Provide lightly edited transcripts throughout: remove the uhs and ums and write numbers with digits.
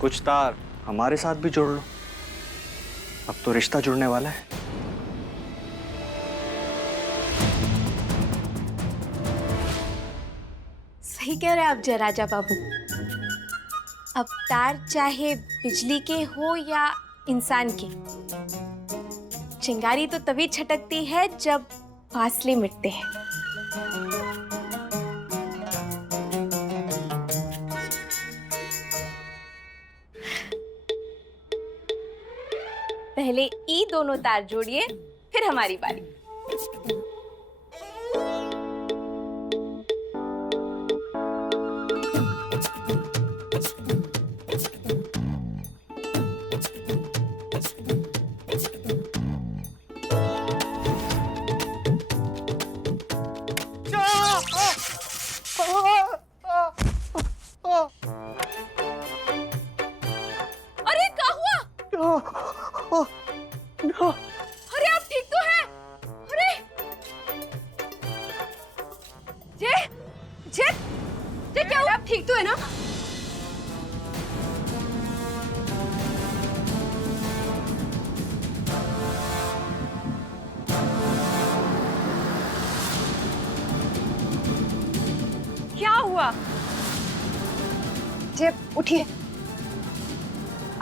कुछ तार हमारे साथ भी जोड़ लो, अब तो रिश्ता जुड़ने वाला है। सही कह रहे हैं आप जयराजा बाबू। अब तार चाहे बिजली के हो या इंसान के, चिंगारी तो तभी छटकती है जब फासले मिटते हैं। पहले ई दोनों तार जोड़िए, फिर हमारी बारी। अरे क्या हुआ? अरे आप ठीक तो हैं? अरे जे जे जे क्या हुआ? आप ठीक तो है ना? क्या हुआ? जे उठिए,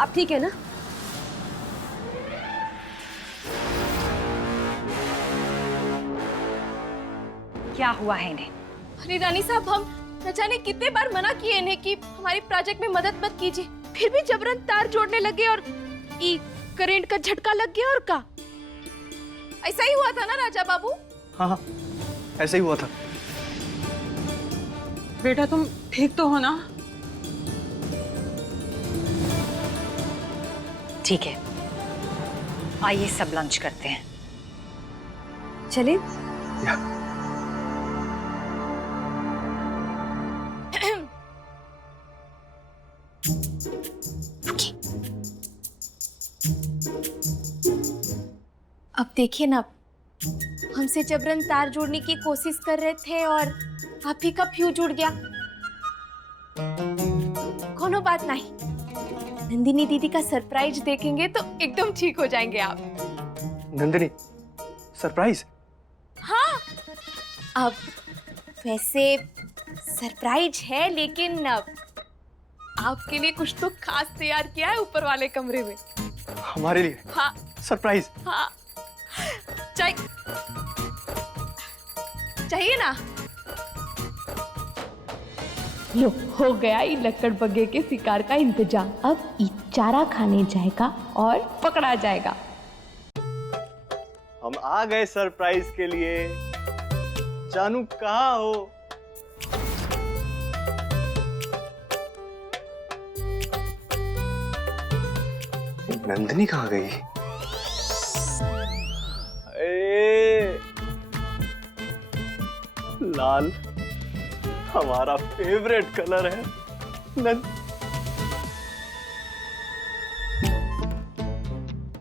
आप ठीक है ना? क्या हुआ है इन्हें? अरे रानी साहब, हम न जाने कितने बार मना किए इन्हें कि हमारी प्रोजेक्ट में मदद मत कीजिए, फिर भी जबरन तार जोड़ने लगे और ई करंट का झटका लग गया। और का ऐसा ही हुआ था ना राजा बाबू? हाँ हाँ, ऐसे ही हुआ था। बेटा तुम ठीक तो हो ना? ठीक है, आइए सब लंच करते हैं। चले? अब देखिए ना, हमसे जबरन तार जोड़ने की कोशिश कर रहे थे और आप ही का फ्यूज उड़ गया। कोनो बात नहीं, नंदिनी दीदी का सरप्राइज देखेंगे तो एकदम ठीक हो जाएंगे आप। नंदिनी सरप्राइज? हाँ, अब वैसे सरप्राइज है, लेकिन अब आपके लिए कुछ तो खास तैयार किया है ऊपर वाले कमरे में। हमारे लिए? हाँ सरप्राइज? हाँ, चाहिए ना? लो, हो गया ये लक्कड़ बग्गे के शिकार का इंतजाम। अब ये चारा खाने जाएगा और पकड़ा जाएगा। हम आ गए सरप्राइज के लिए। जानू कहाँ हो? नंदिनी कहाँ गई? लाल हमारा फेवरेट कलर है।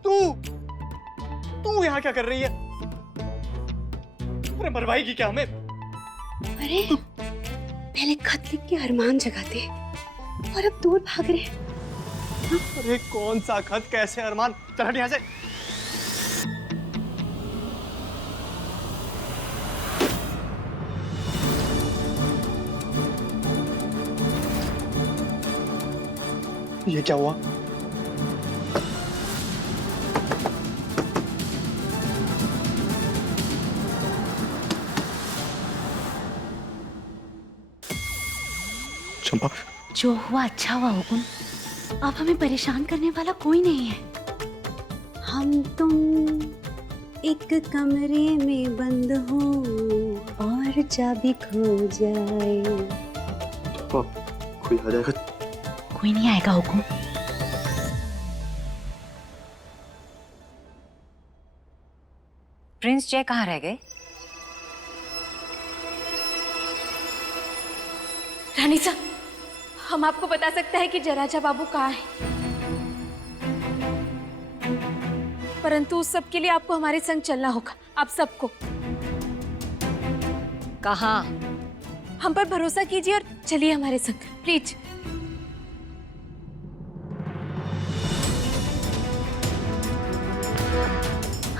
तू यहाँ क्या कर रही है? अरे मरवाएगी क्या हमें? अरे पहले खत लिख के अरमान जगाते और अब दूर भाग रहे हैं। अरे कौन सा खत, कैसे अरमान? चल हट यहाँ से। ये क्या हुआ? चंपा, जो हुआ अच्छा हुआ हुकुम, अब हमें परेशान करने वाला कोई नहीं है। हम तुम एक कमरे में बंद हो और चाबी खो जाए। कोई आ जाएगा? कोई नहीं आएगा हुकुम। प्रिंस जय कहाँ रह गए? रानी साहब, हम आपको बता सकते हैं कि जयराजा बाबू कहाँ हैं, परंतु उस सब के लिए आपको हमारे संग चलना होगा। आप सबको कहाँ? हम पर भरोसा कीजिए और चलिए हमारे संग, प्लीज।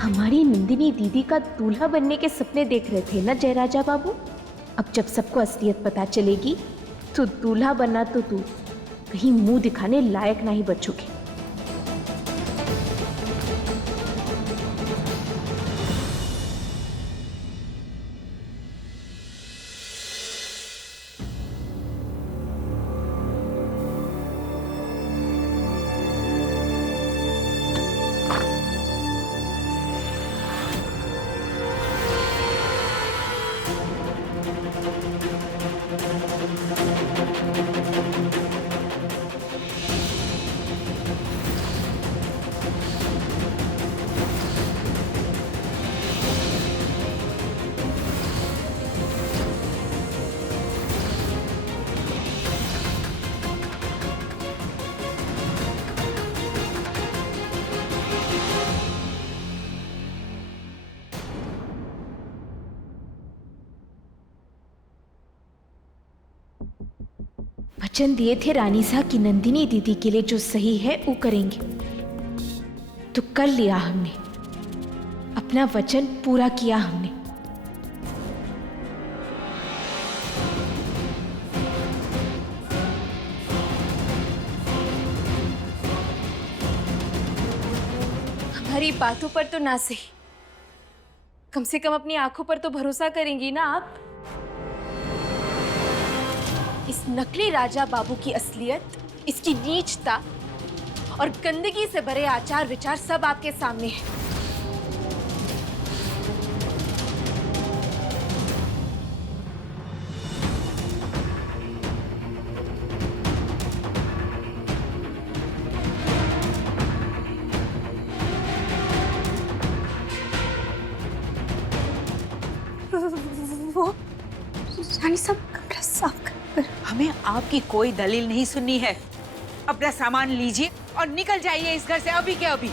हमारी नंदिनी दीदी का दूल्हा बनने के सपने देख रहे थे ना जयराजा बाबू। अब जब सबको असलियत पता चलेगी तो दूल्हा बनना तो तू कहीं मुंह दिखाने लायक नहीं बचोगे। वचन दिए थे रानी सा कि नंदिनी दीदी के लिए जो सही है वो करेंगे, तो कर लिया हमने। अपना वचन पूरा किया हमने। हमारी बातों पर तो ना सही, कम से कम अपनी आंखों पर तो भरोसा करेंगी ना आप। इस नकली राजा बाबू की असलियत, इसकी नीचता और गंदगी से भरे आचार विचार सब आपके सामने है। वो रानी साहब कमरा साफ कर। हमें आपकी कोई दलील नहीं सुननी है। अपना सामान लीजिए और निकल जाइए इस घर से अभी के अभी।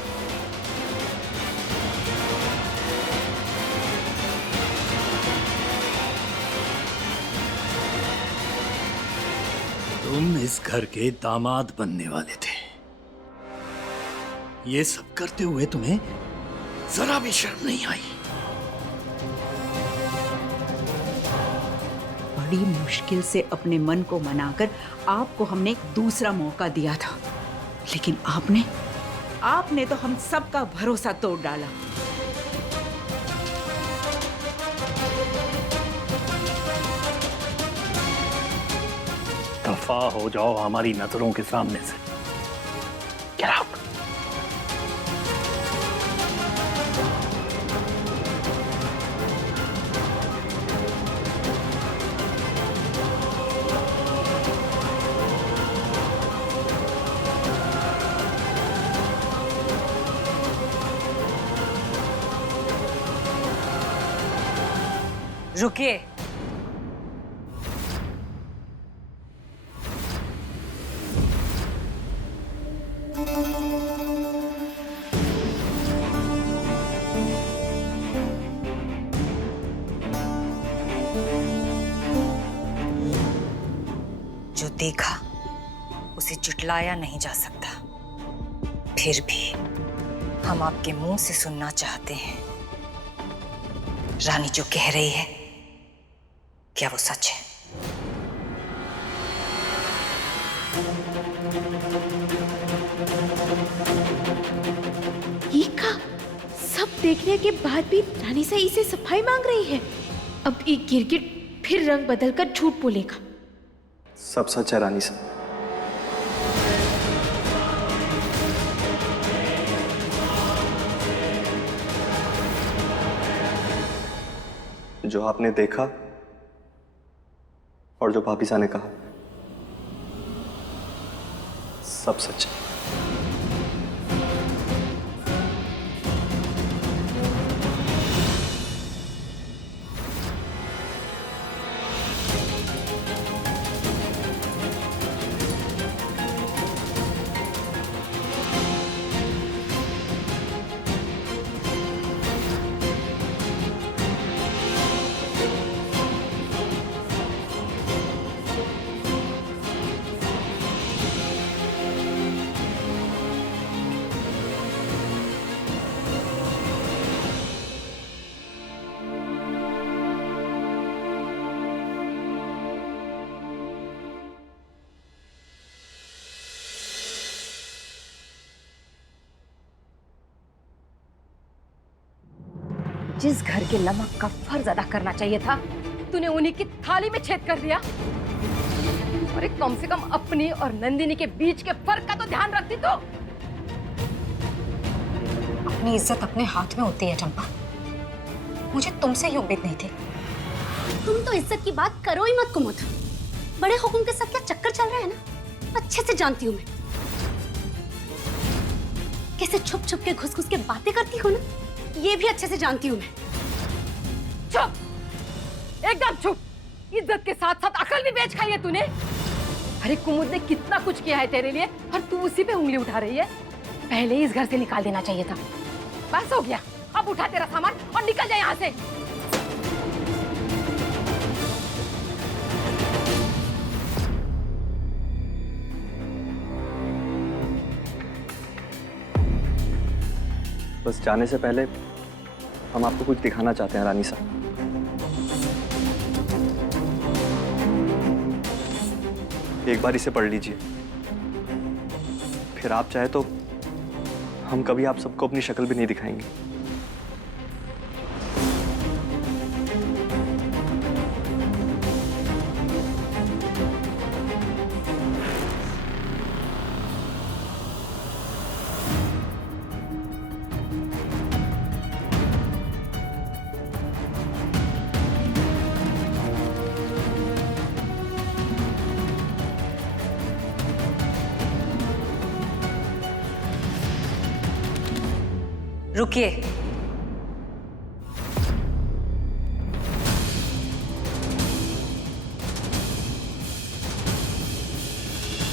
तुम इस घर के दामाद बनने वाले थे। ये सब करते हुए तुम्हें जरा भी शर्म नहीं आई। बड़ी मुश्किल से अपने मन को मनाकर आपको हमने एक दूसरा मौका दिया था, लेकिन आपने तो हम सबका भरोसा तोड़ डाला। दफा हो जाओ हमारी नजरों के सामने से। Get out! रुकिए। जो देखा उसे जुटलाया नहीं जा सकता। फिर भी हम आपके मुंह से सुनना चाहते हैं, रानी जो कह रही है क्या वो सच है? ये का सब देखने के बाद भी रानी से इसे सफाई मांग रही है। अब ये गिरगिट फिर रंग बदलकर झूठ बोलेगा। सब सच है रानी साहब। जो आपने देखा और जो भाभी साहब ने कहा, सब सच है। जिस घर के नमक का फर्ज अदा करना चाहिए था, तूने उन्हीं की थाली में छेद कर दिया। अरे कम से कम अपनी और नंदिनी के बीच के फर्क का तो ध्यान रखती तो। अपनी इज्जत अपने हाथ में होती है चंपा, मुझे तुमसे ही उम्मीद नहीं थी। तुम तो इज्जत की बात करो ही मत कुमुद। बड़े हुकुम के साथ क्या चक्कर चल रहा है ना, अच्छे से जानती हूँ मैं। कैसे छुप छुप के घुस घुस के बातें करती हो ना, ये भी अच्छे से जानती हूँ मैं। चुप, एकदम चुप। इज्जत के साथ साथ अकल भी बेच खाई है तूने। अरे कुमुद ने कितना कुछ किया है तेरे लिए और तू उसी पे उंगली उठा रही है। पहले ही इस घर से निकाल देना चाहिए था। बस हो गया, अब उठा तेरा सामान और निकल जा यहाँ से। बस जाने से पहले हम आपको कुछ दिखाना चाहते हैं रानी साहब। एक बार इसे पढ़ लीजिए, फिर आप चाहे तो हम कभी आप सबको अपनी शक्ल भी नहीं दिखाएंगे। रुकिए।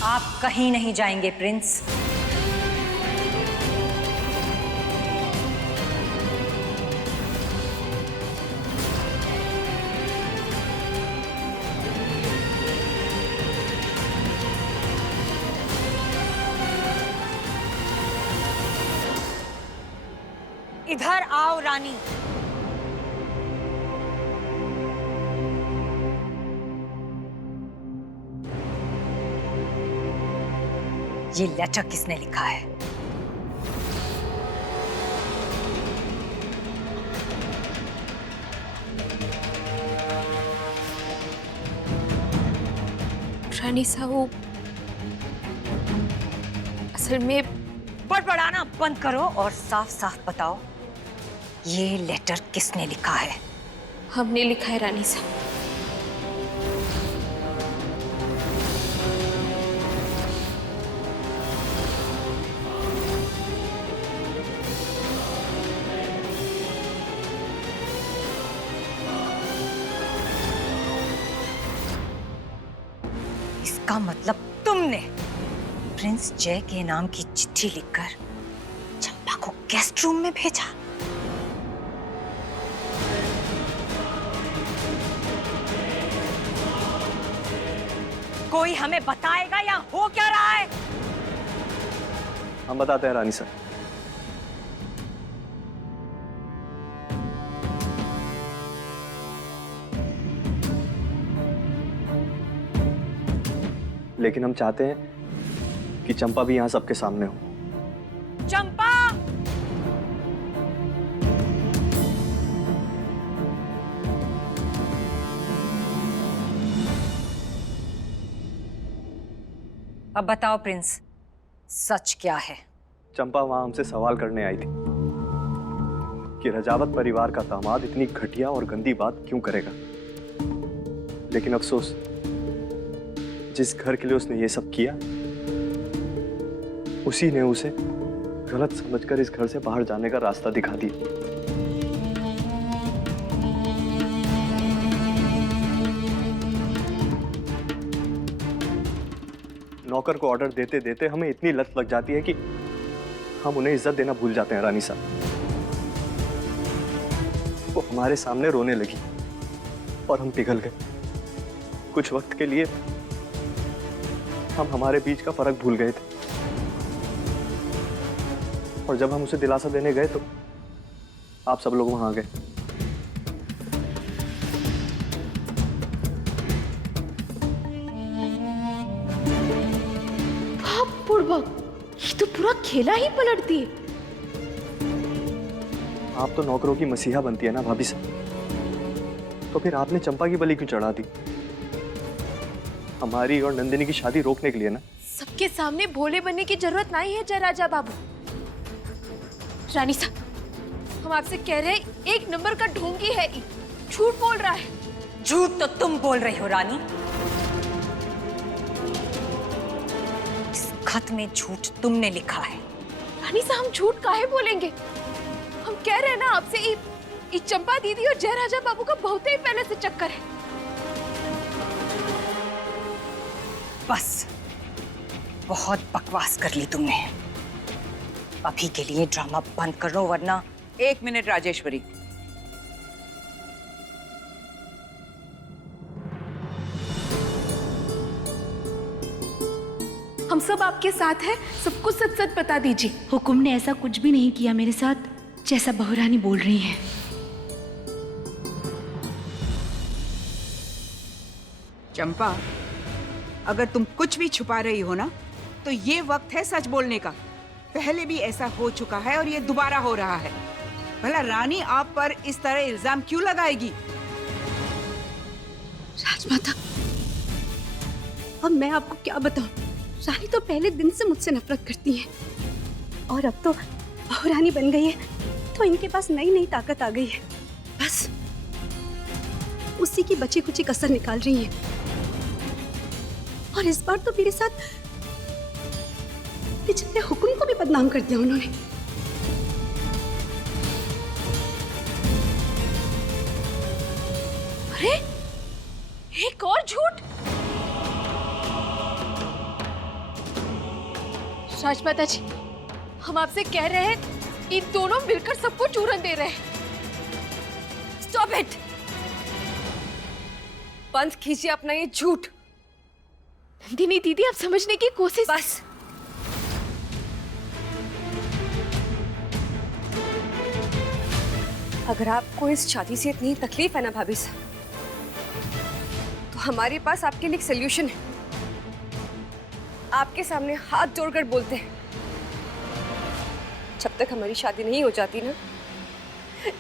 आप कहीं नहीं जाएंगे प्रिंस। इधर आओ रानी। ये लेटर किसने लिखा है? रानी साहब, असल में बड़बड़ाना बंद करो और साफ साफ बताओ, ये लेटर किसने लिखा है? हमने लिखा है रानी साहब। इसका मतलब तुमने प्रिंस जय के नाम की चिट्ठी लिखकर चंपा को गेस्ट रूम में भेजा। कोई हमें बताएगा यहाँ हो क्या रहा है? हम बताते हैं रानी साहब। लेकिन हम चाहते हैं कि चंपा भी यहां सबके सामने हो। चंपा! अब बताओ प्रिंस, सच क्या है? चंपा वहां हमसे सवाल करने आई थी कि रजावत परिवार का दामाद इतनी घटिया और गंदी बात क्यों करेगा। लेकिन अफसोस, जिस घर के लिए उसने ये सब किया, उसी ने उसे गलत समझकर इस घर से बाहर जाने का रास्ता दिखा दिया। नौकर को ऑर्डर देते देते हमें इतनी लत लग जाती है कि हम उन्हें इज्जत देना भूल जाते हैं रानी साहब। वो हमारे सामने रोने लगी और हम पिघल गए। कुछ वक्त के लिए हम हमारे बीच का फर्क भूल गए थे, और जब हम उसे दिलासा देने गए तो आप सब लोग वहां आ गए। ये तो पूरा खेला ही पलट दिए। आप तो नौकरों की मसीहा बनती है ना भाभी साहब, तो फिर आपने चंपा की बलि क्यों चढ़ा दी? हमारी और नंदिनी की शादी रोकने के लिए ना? सबके सामने भोले बनने की जरूरत नहीं है जयराजा बाबू। रानी साहब, हम आपसे कह रहे हैं, एक नंबर का ढोंगी है ये, झूठ बोल रहा है। झूठ तो तुम बोल रही हो रानी। इस खत में झूठ तुमने लिखा है। रानी साहब, हम झूठ काहे बोलेंगे? हम कह रहे हैं ना आपसे, ये चंपा दीदी और जयराजा बाबू का बहुत ही पहले से चक्कर है। बस बहुत बकवास कर ली तुमने। अभी के लिए ड्रामा बंद कर लो, वरना। 1 मिनट राजेश्वरी। हम सब आपके साथ हैं, सब कुछ सच सच बता दीजिए। हुकुम ने ऐसा कुछ भी नहीं किया मेरे साथ जैसा बहुरानी बोल रही हैं। चंपा, अगर तुम कुछ भी छुपा रही हो ना, तो ये वक्त है सच बोलने का। पहले भी ऐसा हो चुका है और ये दोबारा हो रहा है। भला रानी आप पर इस तरह इल्जाम क्यों लगाएगी? राजमाता, अब मैं आपको क्या बताऊं? रानी तो पहले दिन से मुझसे नफरत करती है, और अब तो बहुरानी बन गई है, तो इनके पास नई नई ताकत आ गई है। बस उसी की बची कुची कसर निकाल रही है। और इस बार तो मेरे साथ पिछले हुक्म को भी बदनाम कर दिया उन्होंने। अरे, एक और झूठ! राजमाता जी, हम आपसे कह रहे हैं, ये दोनों मिलकर सबको चूरन दे रहे हैं। Stop it! बंद कीजिए अपना ये झूठ। नंदिनी दीदी, आप समझने की कोशिश। बस। अगर आपको इस शादी से इतनी तकलीफ है ना भाभी साहब, तो हमारे पास आपके लिए एक सोल्यूशन है। आपके सामने हाथ जोड़कर बोलते हैं, जब तक हमारी शादी नहीं हो जाती ना,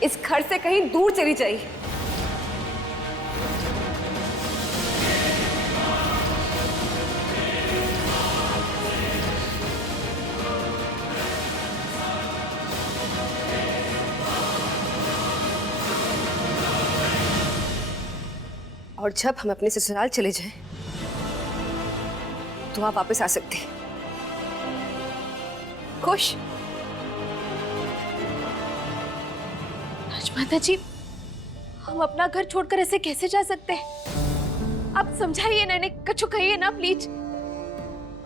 इस घर से कहीं दूर चली जाइए। और जब हम अपने ससुराल चले जाएं, तो आप वापस आ सकते हैं। खुश? राजमाता जी, हम अपना घर छोड़कर ऐसे कैसे जा सकते हैं? आप समझाइए ना, इन्हें कछु कहिए ना प्लीज।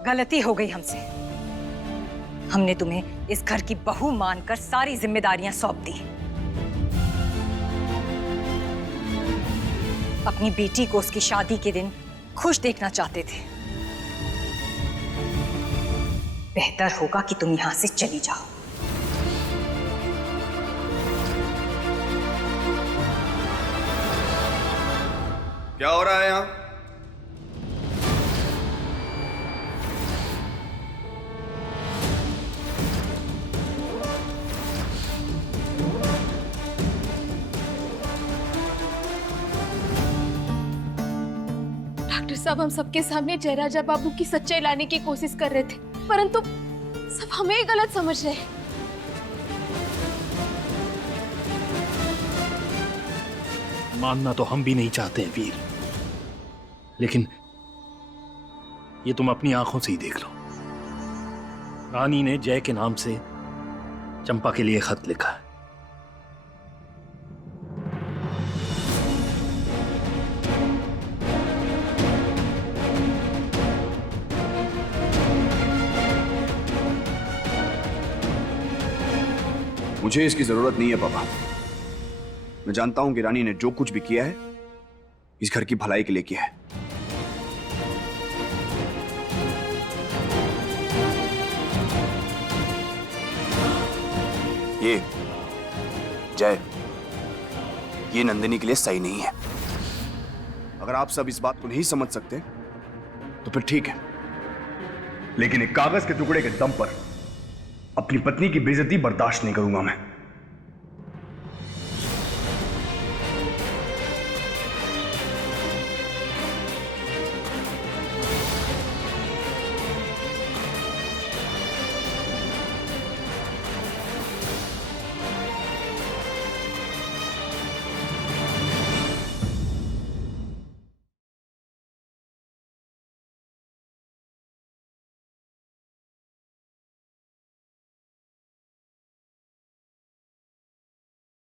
गलती हो गई हमसे। हमने तुम्हें इस घर की बहू मानकर सारी जिम्मेदारियां सौंप दी। अपनी बेटी को उसकी शादी के दिन खुश देखना चाहते थे। बेहतर होगा कि तुम यहां से चली जाओ। क्या हो रहा है यहाँ? डॉक्टर साहब, हम सबके सामने जयराजा बाबू की सच्चाई लाने की कोशिश कर रहे थे, परंतु सब हमें ही गलत समझ रहे हैं। मानना तो हम भी नहीं चाहते हैं वीर, लेकिन ये तुम अपनी आंखों से ही देख लो। रानी ने जय के नाम से चंपा के लिए खत लिखा है। मुझे इसकी जरूरत नहीं है पापा। मैं जानता हूं कि रानी ने जो कुछ भी किया है, इस घर की भलाई के लिए किया है। ये जय, ये नंदिनी के लिए सही नहीं है। अगर आप सब इस बात को नहीं समझ सकते तो फिर ठीक है, लेकिन एक कागज के टुकड़े के दम पर अपनी पत्नी की बेइज्जती बर्दाश्त नहीं करूंगा मैं।